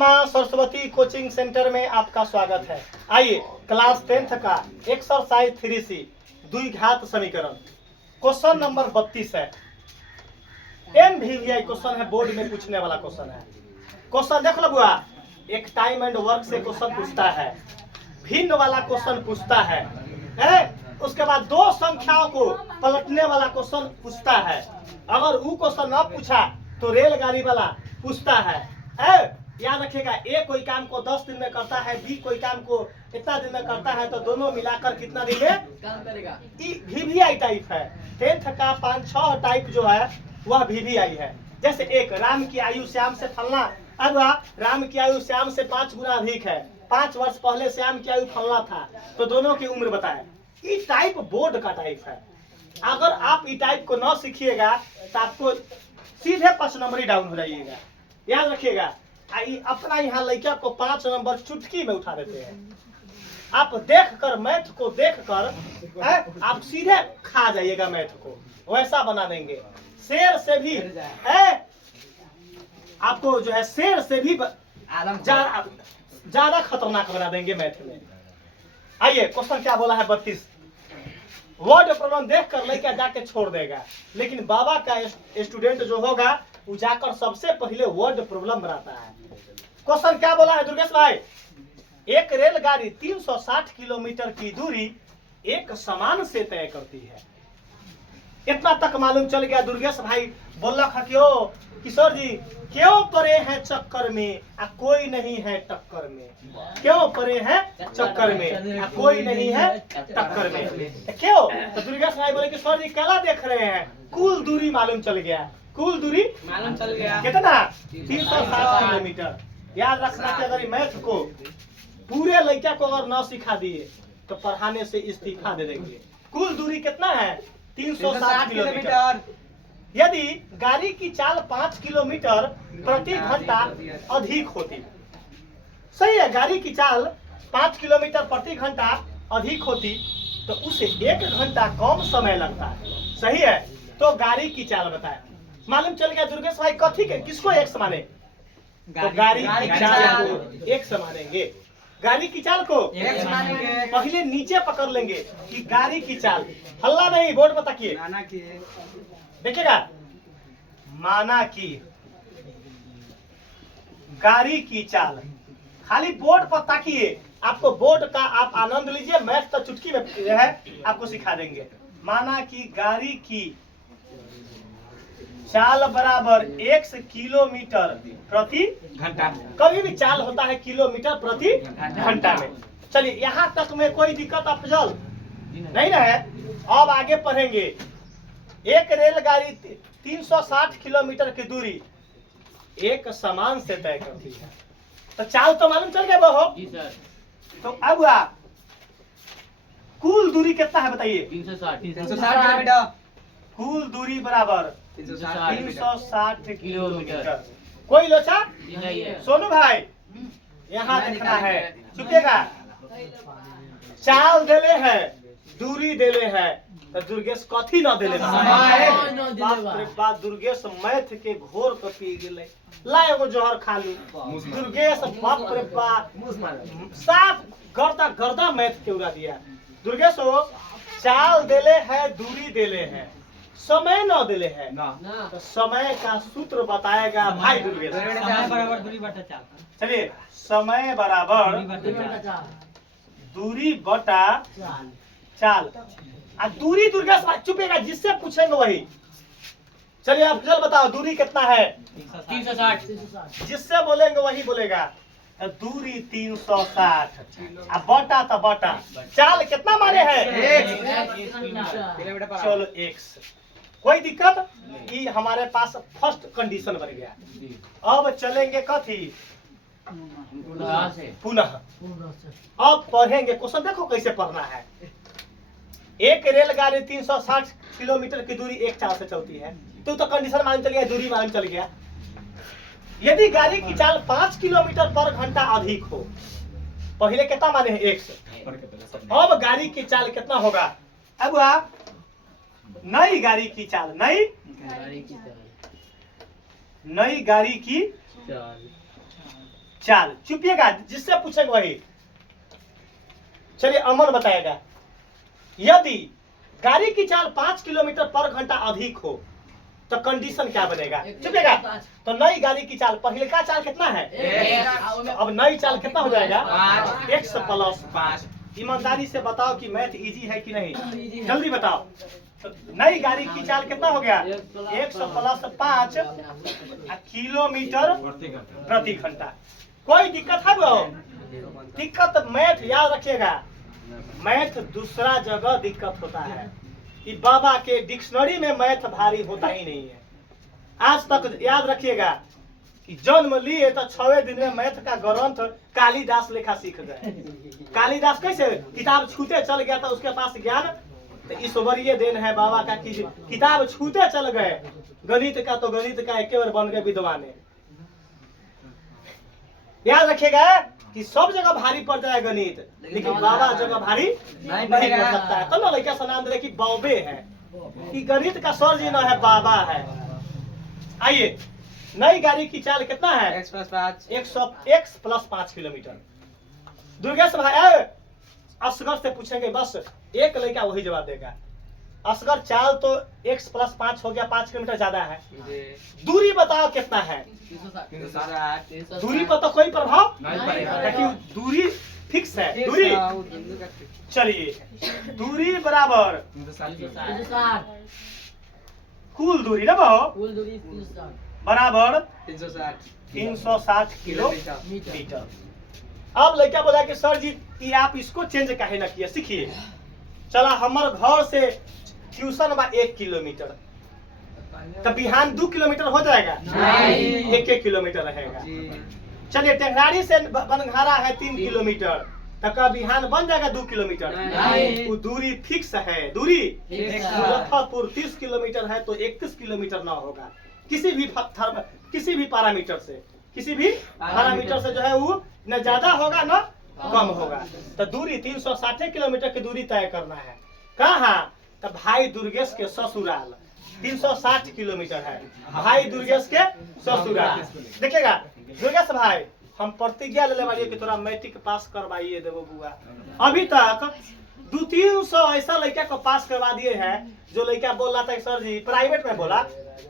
माँ Saraswati coaching centre में आपका स्वागत है। आइए क्लास 10th का एक्सरसाइज 3C द्विघात समीकरण क्वेश्चन नंबर 32 है। MVVI क्वेश्चन है, बोर्ड में पूछने वाला क्वेश्चन है। क्वेश्चन देख लो बुआ, एक टाइम एंड वर्क से क्वेश्चन पूछता है, भिन्न वाला क्वेश्चन पूछता है, उसके बाद दो संख्याओं को पलटने वाला क्वेश्चन पूछता है। अगर वो क्वेश्चन न पूछा तो रेलगाड़ी वाला पूछता है। याद रखिएगा, ए कोई काम को 10 दिन में करता है, बी कोई काम को इतना दिन में करता है, तो दोनों मिलाकर कितना दिन में काम करेगा। VVI टाइप है। 10th का 5-6 टाइप जो है वह VVI है। जैसे एक, राम की आयु श्याम से फलना, अथवा राम की आयु श्याम से 5 गुना अधिक है, 5 वर्ष पहले श्याम की आयु फलना था, तो दोनों की उम्र बताए। ये टाइप बोर्ड का टाइप है। अगर आप ई टाइप को न सीखिएगा तो आपको सीधे 5 नंबर ही डाउन हो जाइएगा। याद रखिएगा, अपना यहाँ लड़का को 5 नंबर चुटकी में उठा देते हैं। आप देखकर मैथ को देखकर आप सीधे खा जाइएगा, मैथ को वैसा बना देंगे। शेर से भी आपको जो है शेर से भी ज्यादा खतरनाक बना देंगे मैथ में। आइए क्वेश्चन क्या बोला है 32। वर्ड प्रॉब्लम देखकर लड़का जाके छोड़ देगा, लेकिन बाबा का स्टूडेंट जो होगा वो जाकर सबसे पहले वर्ड प्रॉब्लम बनाता है। क्वेश्चन क्या बोला है दुर्गेश भाई? एक रेलगाड़ी 360 किलोमीटर की दूरी एक समान से तय करती है। इतना तक मालूम चल गया। दुर्गेश भाई बोला क्यों किशोर जी, क्यों पड़े हैं चक्कर में आ कोई नहीं है टक्कर में, क्यों पड़े हैं चक्कर में आ कोई नहीं है टक्कर में, क्यों? तो दुर्गेश भाई बोले किशोर जी क्या देख रहे हैं? कुल दूरी मालूम चल गया। कुल दूरी मालूम चल गया कितना? 360 किलोमीटर। याद रखना कि अगर मैथ को पूरे लड़का को अगर न सिखा दिए तो पढ़ाने से इस्तीफा दे देंगे। कुल दूरी कितना है? 360 किलोमीटर। यदि गाड़ी की चाल 5 किलोमीटर प्रति घंटा अधिक होती, सही है, गाड़ी की चाल 5 किलोमीटर प्रति घंटा अधिक होती तो उसे 1 घंटा कम समय लगता है, सही है। तो गाड़ी की चाल बताए। मालूम चल गया दुर्गेश भाई कथी के किसको एक माने? तो गाड़ी की चाल को एक मानेंगे। गाड़ी की चाल को एक मानेंगे। पहले नीचे पकड़ लेंगे कि गाड़ी की चाल, हल्ला नहीं, बोर्ड पर ताकिए, देखिएगा, माना कि गाड़ी की चाल, खाली बोर्ड पर ताकिए। आपको बोर्ड का आप आनंद लीजिए, मैथ तो चुटकी में है, आपको सिखा देंगे। माना कि गाड़ी की चाल बराबर 1 किलोमीटर प्रति घंटा। कभी भी चाल होता है किलोमीटर प्रति घंटा में। चलिए यहाँ तक में कोई दिक्कत अफजल नहीं है। अब आगे पढ़ेंगे। एक रेलगाड़ी 360 किलोमीटर की दूरी एक समान से तय करती है। तो चाल तो मालूम चल गया बहो जी सर। तो अब कुल दूरी कितना है बताइए? 360 किलोमीटर। कुल दूरी बराबर 360 किलोमीटर। कोई लोचा नहीं है। सोनू भाई यहाँ देखना है, चुकेगा। चाल देले है, दूरी देले है, तो दुर्गेश कथी न देले? बात दुर्गेश मैथ के घोर पे पी गेले। ला एगो जहर खा लू। दुर्गेश बाप रे बाप साफ गर्दा गर्दा मैथ के उड़ा दिया। दुर्गेश हो, चाल देले है, दूरी देले है, समय न देले है, तो समय का सूत्र बताएगा भाई दुर्गेश। चलिए, समय बराबर दूरी बटा चाल। दूरी दुर्गेश चुपेगा, जिससे पूछेंगे वही। चलिए आप जल्द बताओ दूरी कितना है? 360। जिससे बोलेंगे वही बोलेगा। दूरी 360 अब बटा तो बटा, चाल कितना माने है? 1। चलो 1। कोई दिक्कत? ये हमारे पास फर्स्ट कंडीशन बन गया। अब चलेंगे कथी? पुनः। अब पढ़ेंगे क्वेश्चन, देखो कैसे पढ़ना है। एक रेलगाड़ी 360 किलोमीटर की दूरी एक चाल से चलती है, तो कंडीशन मालूम चल गया, दूरी मालूम चल गया। यदि गाड़ी की चाल 5 किलोमीटर पर घंटा अधिक हो, पहले कितना माने हैं? 1 से। अब गाड़ी की चाल कितना होगा? अब नई गाड़ी की चाल, नई गाड़ी की चाल। चुपिएगा, जिससे पूछेंगे वही। चलिए अमन बताएगा। यदि गाड़ी की चाल 5 किलोमीटर पर घंटा अधिक हो तो कंडीशन क्या बनेगा? चुपिएगा। तो नई गाड़ी की चाल, पहले का चाल कितना है? अब नई चाल कितना हो जाएगा? x + 5। ईमानदारी से बताओ कि मैथ इजी है कि नहीं, जल्दी बताओ। तो नई गाड़ी की चाल कितना हो गया? 100 + 5 किलोमीटर प्रति घंटा। कोई दिक्कत है वो? दिक्कत मैथ याद रखिएगा, मैथ दूसरा जगह दिक्कत होता है कि बाबा के डिक्शनरी में मैथ भारी होता ही नहीं है। आज तक याद रखिएगा कि जन्म लिए तो 6वें दिन में मैथ का ग्रंथ कालिदास लेखा सीख गए। कालिदास कैसे? किताब छूते चल गया था उसके पास ज्ञान। तो ईश्वरीय देन है बाबा का कि किताब छूते चल गए। गणित का तो गणित का एक बार बन गए विद्वान। याद रखिएगा कि सब जगह भारी पड़ जाए गणित, लेकिन बाबा जगह भारी नहीं पड़ सकता है। तो ना लड़का सनान दे कि बाबे है कि गणित का सर जी ना है, बाबा है। आइए, नई गाड़ी की चाल कितना है? x + 5 kilometre. दुर्गेश भाई असगर से पूछेंगे, बस एक लड़का वही जवाब देगा। असगर चाल तो x + 5 हो गया, 5 किलोमीटर ज्यादा है। दूरी बताओ कितना है? दूरी पर तो कोई प्रभाव नहीं पड़ेगा क्योंकि दूरी फिक्स है। दूरी चलिए, दूरी बराबर कुल दूरी ना बहु बराबर 360 किलोमीटर। अब लड़का बोला कि सर जी आप इसको चेंज काहे ना किया, सीखिए। चला हमारे घर से ट्यूशन बा 1 किलोमीटर, तो बिहान 2 किलोमीटर हो जाएगा? नहीं, 1 किलोमीटर रहेगा। चलिए टेंगारी से बनघारा है 3 किलोमीटर, तो का बिहान बन जाएगा 2 किलोमीटर? वो दूरी फिक्स है। दूरी मुजफ्फरपुर 30 किलोमीटर है तो 31 किलोमीटर ना होगा। किसी भी पैरामीटर से जो है वो न ज्यादा होगा न कम होगा। तो दूरी 360 किलोमीटर की दूरी तय करना है। कहाँ? तो भाई दुर्गेश के ससुराल 360 किलोमीटर है। भाई दुर्गेश के ससुराल। देखिएगा दुर्गेश भाई, हम प्रतिज्ञा ले लेवाइए कि तोरा मैट्रिक पास करवाइए देवो बुआ। अभी तक 200-300 ऐसा लड़का को पास करवा दिए हैं जो लड़का बोल रहा था कि सर जी, प्राइवेट में बोला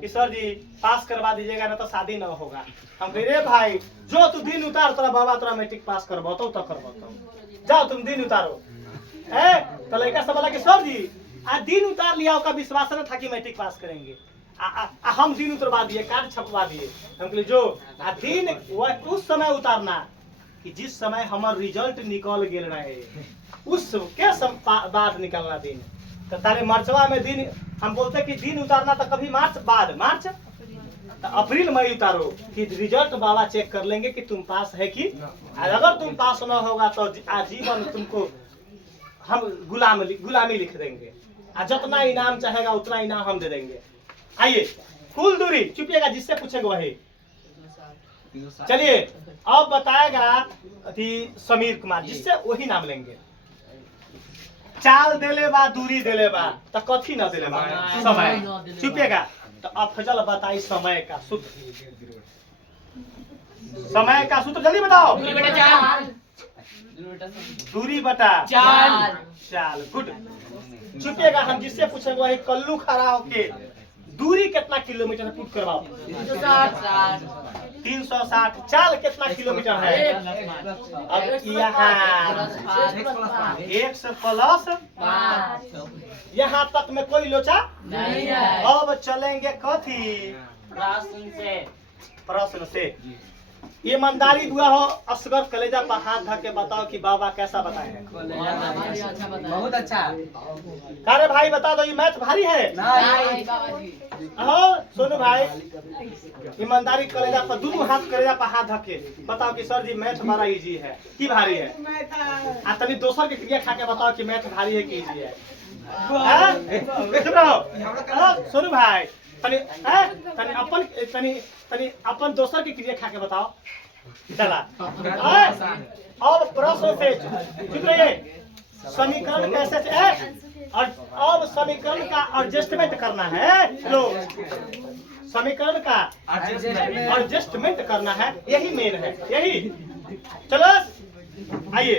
कि सर जी पास करवा दीजिएगा ना तो शादी ना होगा। हम कह रहे भाई जो तू दिन उतार, तोरा बाबा तोरा मैट्रिक पास करवाता तो करवाता, जाओ तुम दिन उतारो। तो लड़का सब बोला कि सर जी आज दिन उतार लिया, उसका विश्वास न था कि मैट्रिक पास करेंगे। हम दिन उतरवा दिए, कार्ड छपवा दिए। हम कहले जो दिन उस समय उतारना कि जिस समय हमार रिजल्ट निकल गेल रहे, उस के बाद निकलना दिन। तो तारे मार्चवा में दिन हम बोलते कि दिन उतारना तो कभी मार्च बाद, मार्च तो अप्रैल मई उतारो कि रिजल्ट बाबा चेक कर लेंगे कि तुम पास है कि। अगर तुम पास ना होगा तो आजीवन तुमको हम गुलामी लिख देंगे, और जितना इनाम चाहेगा उतना इनाम हम दे देंगे। आइए कुल दूरी, चुपिएगा जिससे पूछेंगे वही। चलिए अब बताएगा अति समीर कुमार, जिससे वही नाम लेंगे। चाल देले बा, दूरी देले बा, तो कथी न देले बा? समय। चुपिएगा। तो अफजल बताई समय का सूत्र। समय का सूत्र जल्दी बताओ। दूरी बटा चाल। गुड। चुपिएगा, हम जिससे पूछेंगे वही कल्लू खड़ा होके दूरी कितना किलोमीटर पुट करवाओ? 360। चाल कितना किलोमीटर है? अब यहाँ x + 5। यहाँ तक में कोई लोचा नहीं है। अब चलेंगे कथी? प्रश्न से। ईमानदारी हुआ हो असगर कलेजा पर हाथ धर के बताओ कि बाबा कैसा बताए हैं? बहुत अच्छा। अरे भाई बता दो, ये मैथ भारी है? सोनू भाई ईमानदारी कलेजा पर, दोनों हाथ कलेजा पर हाथ धर के बताओ कि सर जी मैथ बड़ा इजी है कि भारी है? तनी दोसर के क्रिया खा के बताओ कि मैथ भारी है कि इजी है? चुप रहो सोनू भाई, तनी अपन दोसर की क्रिया खा के बताओ। चला अब प्रश्न से चुप रहिए। समीकरण कैसे से और अब समीकरण का एडजस्टमेंट करना है। लो समीकरण का एडजस्टमेंट। एडजस्टमेंट करना है, यही मेन है, यही। चलो आइए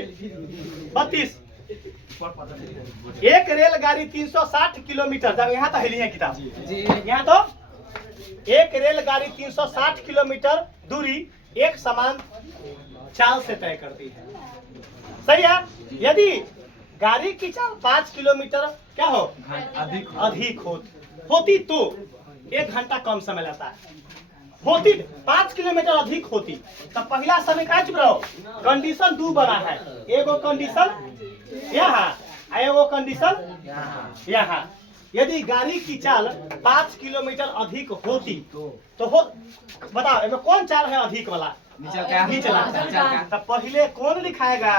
32। एक रेलगाड़ी 360 किलोमीटर, जब यहाँ तो हिली है किताब, जी यहाँ तो एक रेलगाड़ी 360 किलोमीटर दूरी एक समान चाल से तय करती है। सही है। यदि गाड़ी की चाल 5 किलोमीटर क्या हो अधिक होती तो 1 घंटा कम समय लगता है। होती 5 किलोमीटर अधिक होती तो पहला समीकरण चुप रहो, कंडीशन 2 बना है। एगो कंडीशन यहाँ, एगो कंडीशन यहाँ। यदि गाड़ी की चाल 5 किलोमीटर अधिक होती तो हो, बताओ इसमें कौन चाल है अधिक वाला? निचला। तो पहले कौन लिखाएगा?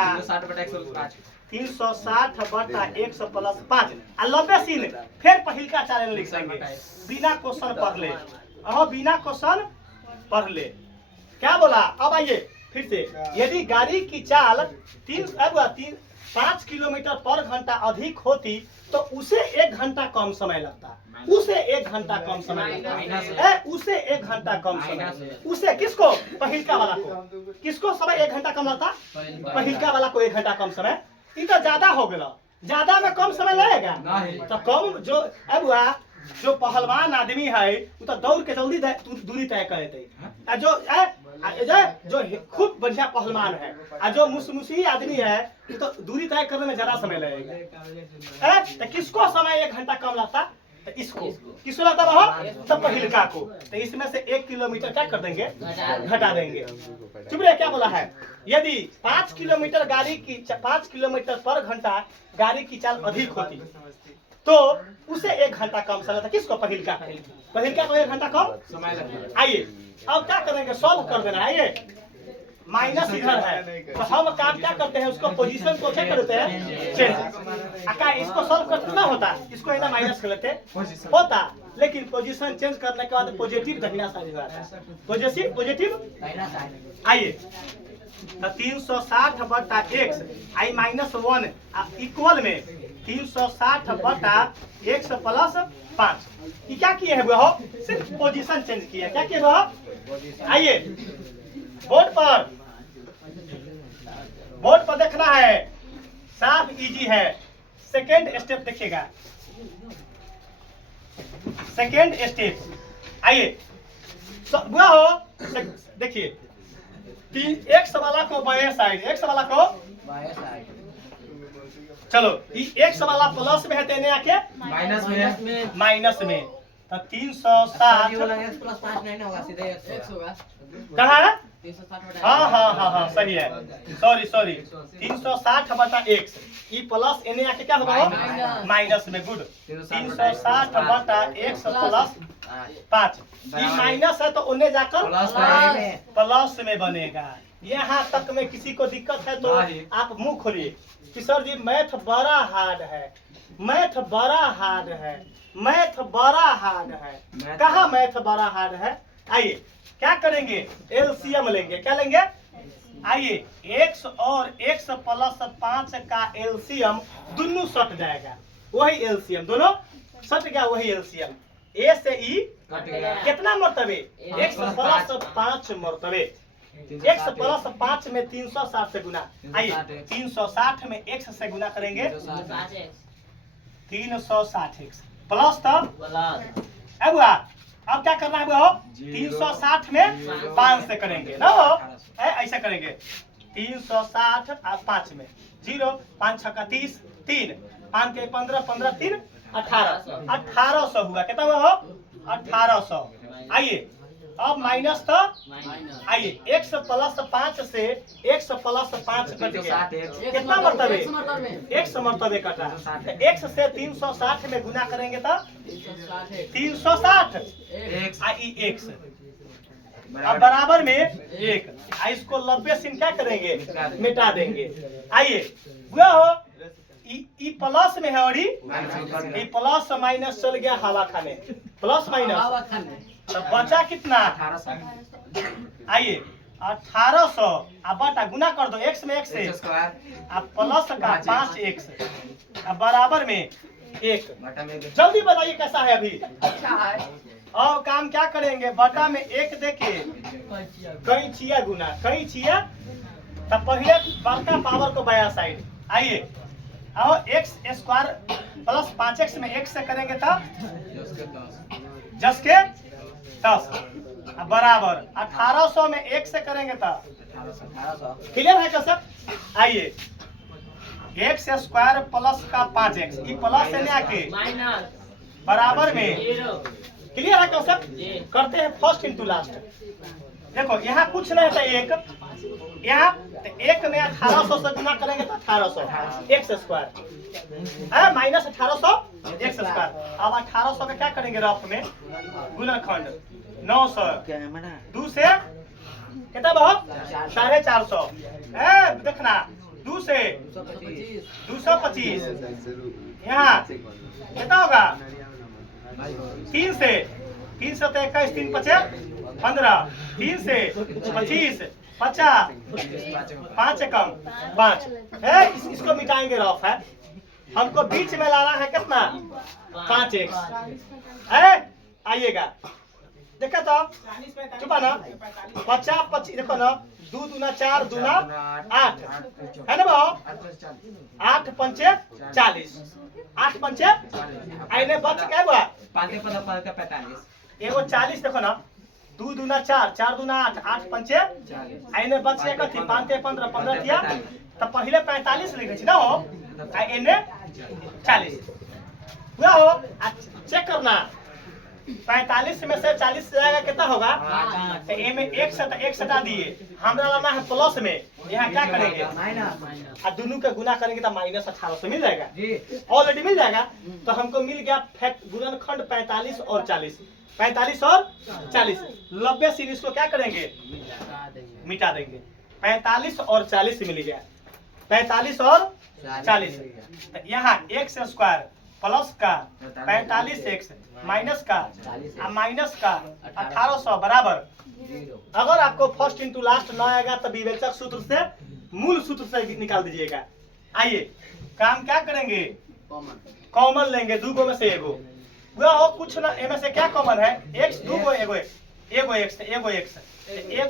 360 बटा 100 प्लस 5 आ 90 सीन, फिर पहिल का चाल लिख देंगे बिना क्वेश्चन पढ़ ले। बिना क्वेश्चन पढ़ ले। क्या बोला? अब आइए फिर से, यदि गाड़ी की चाल 5 किलोमीटर पर घंटा अधिक होती तो उसे 1 घंटा कम समय लगता। उसे 1 घंटा कम समय लगता। उसे 1 घंटा कम समय। उसे किसको? पहिलका वाला को। किसको समय 1 घंटा कम लगता? पहिलका वाला को 1 घंटा कम समय। ये तो ज्यादा हो गया, ज्यादा में कम समय लगेगा तो कम। जो अब हुआ जो पहलवान आदमी है वो तो दौड़ के जल्दी दूरी तय करे। जो खूब बढ़िया पहलवान है और जो मुसमुसी आदमी है वो तो दूरी तय करने में ज्यादा समय लगेगा। तो किसको समय 1 घंटा कम लगता? तो इसको। किसको लगता रहो? तो पहिलका को। तो इसमें से 1 किलोमीटर क्या कर देंगे? घटा देंगे। चुप रहे, क्या बोला है? यदि 5 किलोमीटर गाड़ी की 5 किलोमीटर पर घंटा गाड़ी की चाल अधिक होती तो उसे 1 घंटा कम समय था। किसको? पहिलका को 1 घंटा कम समय लगता। आइए अब क्या करेंगे? सॉल्व कर देना है। ये माइनस इधर है तो हम काम क्या करते हैं? उसको पोजीशन को क्या करते हैं? चेंज। अका इसको सॉल्व करते ना होता, इसको है ना माइनस कर लेते होता, लेकिन पोजीशन चेंज करने के बाद पॉजिटिव दाहिना साइड हो जाता है। पॉजिटिव। आइए तो 360 बटा x आई -1 इक्वल में 360 बटा x प्लस 5। ये क्या किए हैं वो? सिर्फ पोजीशन चेंज किया। क्या किए वो? आइए बोर्ड पर देखना है, साफ इजी है। सेकेंड स्टेप देखिएगा, सेकेंड स्टेप। आइए बुआ हो, देखिए x वाला को बाएं साइड, x वाला को चलो x वाला प्लस में है तेने आके माइनस में। तो 360 प्लस 5 नहीं होगा, सीधे x होगा। कहाँ है? 360 हाँ सही है। सॉरी 360 बटा x ई प्लस एने आके क्या होगा? माइनस में। गुड। 360 बटा x प्लस 5 ये माइनस है तो उन्हें जाकर प्लस में बनेगा। यहाँ तक में किसी को दिक्कत है तो आप मुंह खोलिए कि सर जी मैथ बड़ा हार्ड है, मैथ बड़ा हार्ड है, मैथ बड़ा हार्ड है। कहाँ मैथ बड़ा हार्ड है? आइए क्या करेंगे? एलसीएम लेंगे। क्या लेंगे? आइए x और x प्लस 5 का एलसीएम दोनों सट जाएगा। वही एलसीएम दोनों सट गया, वही एलसीएम। ए से ई कितना मरतबे? x plus 5 मरतबे। x प्लस 5 में 360 से गुना। आइए 360 में x से गुना करेंगे 360x प्लस तब अब क्या करना है वो? 360 में 5 से करेंगे ना, ऐसा करेंगे 360 और 5 में 0 5 6 का 30 3 5 के 15 15 3 1800 हुआ। कितना हुआ हो? 1800। आइए अब माइनस तो आइए x प्लस 5 से x प्लस 5 कट गया। कितना मरतबे? x मरतबे कटा। तो x से 360 में गुना करेंगे तो 360 x अब बराबर में 1। इसको 90 से क्या करेंगे? मिटा देंगे। आइए वो हो ई प्लस में है और ई प्लस माइनस चल गया हवा खाने। प्लस माइनस तो बचा कितना? आइए 1800 अब बटा गुना कर दो x में x से अब प्लस का 5x अब बराबर में 1। जल्दी बताइए कैसा है? अभी अच्छा है। अब काम क्या करेंगे, बटा में 1 देके कई छिया गुना कई छिया, तब पहले बड़का पावर को बाया साइड। आइए अब एक्स स्क्वायर प्लस 5x में 1 से करेंगे तब 10 के 10 बराबर 1800 में 1 से करेंगे तब 1800 क्लियर है कंसेप्ट। आइए एक्स स्क्वायर प्लस का 5x ये प्लस से आके बराबर में क्लियर है कंसेप्ट। करते हैं फर्स्ट इंटू लास्ट। देखो यहाँ कुछ नहीं था, एक यहाँ एक में 1800 से गुना करेंगे तो 1800 x square minus 1800 x square. अब 1800 का क्या करेंगे रफ में गुणनखंड 900 2 से कितना बहुत 450 देखना 2 से 225 यहाँ कितना होगा 3 से 21 3 5 15 3 से 25 50 5 कम 5 है। इसको मिटाएंगे रफ है, हमको बीच में लाना है कितना 5x है। आइएगा देखा तो चुपा ना 50 25 देखो ना 2 दूना 4 दूना 8 है ना भाव 8 पंचे 40 8 पंचे आइने बच क्या हुआ 45 एगो 40 देखो ना 2 दूना 4 4 दूना 8 8 पंचे आइने बच गया कथी 5 15 15 किया तब पहले 45 लिखे ना हो आइने 40 हुआ हो। चेक करना 45 में से 40 से जाएगा कितना होगा तो ए में 1 सटा दिए, हमरा लाना है प्लस में, यहाँ क्या करेंगे और दोनों का गुना करेंगे तो माइनस 1800 मिल जाएगा ऑलरेडी मिल जाएगा। तो हमको मिल गया फैक्ट गुणनखंड 45 और 40 45 और 40 90 सीरीज को क्या करेंगे मिटा देंगे। 45 और 40 मिल गया 45 और 40 यहाँ एक्स स्क्वायर प्लस का 45x माइनस का माइनस का 1800 बराबर। अगर आपको फर्स्ट इंटू लास्ट न आएगा तो विवेचक सूत्र से मूल सूत्र से निकाल दीजिएगा। आइए काम क्या करेंगे कॉमन लेंगे, 2 गो में से एगो वह हो कुछ ना इनमें से क्या कॉमन है x 2 गो एगो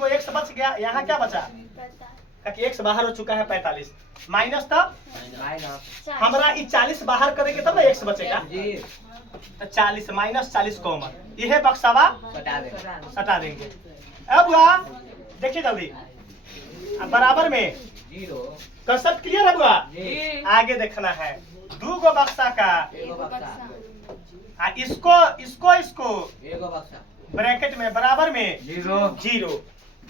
x बच गया। यहाँ क्या बचा क्योंकि x बाहर हो चुका है 45 माइनस था हमारा 40 बाहर करेंगे तब ना x बचेगा तो 40 माइनस 40 कॉमन यह बक्सावा सटा देंगे। अब हुआ देखिए जल्दी बराबर में कंसेप्ट क्लियर है बुआ। आगे देखना है 2 गो बक्सा का इसको ब्रैकेट में बराबर में 0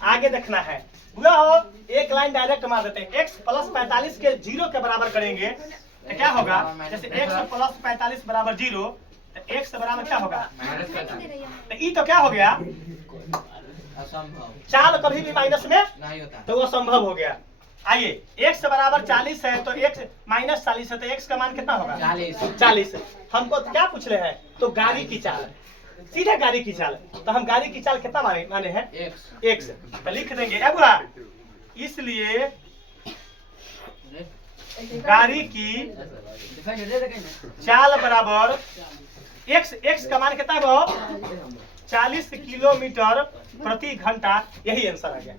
आगे देखना है बुआ हो। एक लाइन डायरेक्ट मार देते हैं x प्लस 45 के 0 के बराबर करेंगे तो क्या होगा जैसे x प्लस 45 बराबर 0 तो x बराबर क्या होगा तो ई तो क्या हो गया चाल कभी भी माइनस में तो वो संभव हो गया। आइए x बराबर 40 है तो x माइनस 40 है तो x का मान कितना होगा 40। हमको क्या पूछ रहे हैं तो गाड़ी की चाल सीधे गाड़ी की चाल तो हम गाड़ी की चाल कितना माने हैं x तो लिख देंगे। अब इसलिए गाड़ी की चाल बराबर x का मान कितना है 40 किलोमीटर प्रति घंटा। यही आंसर आ गया।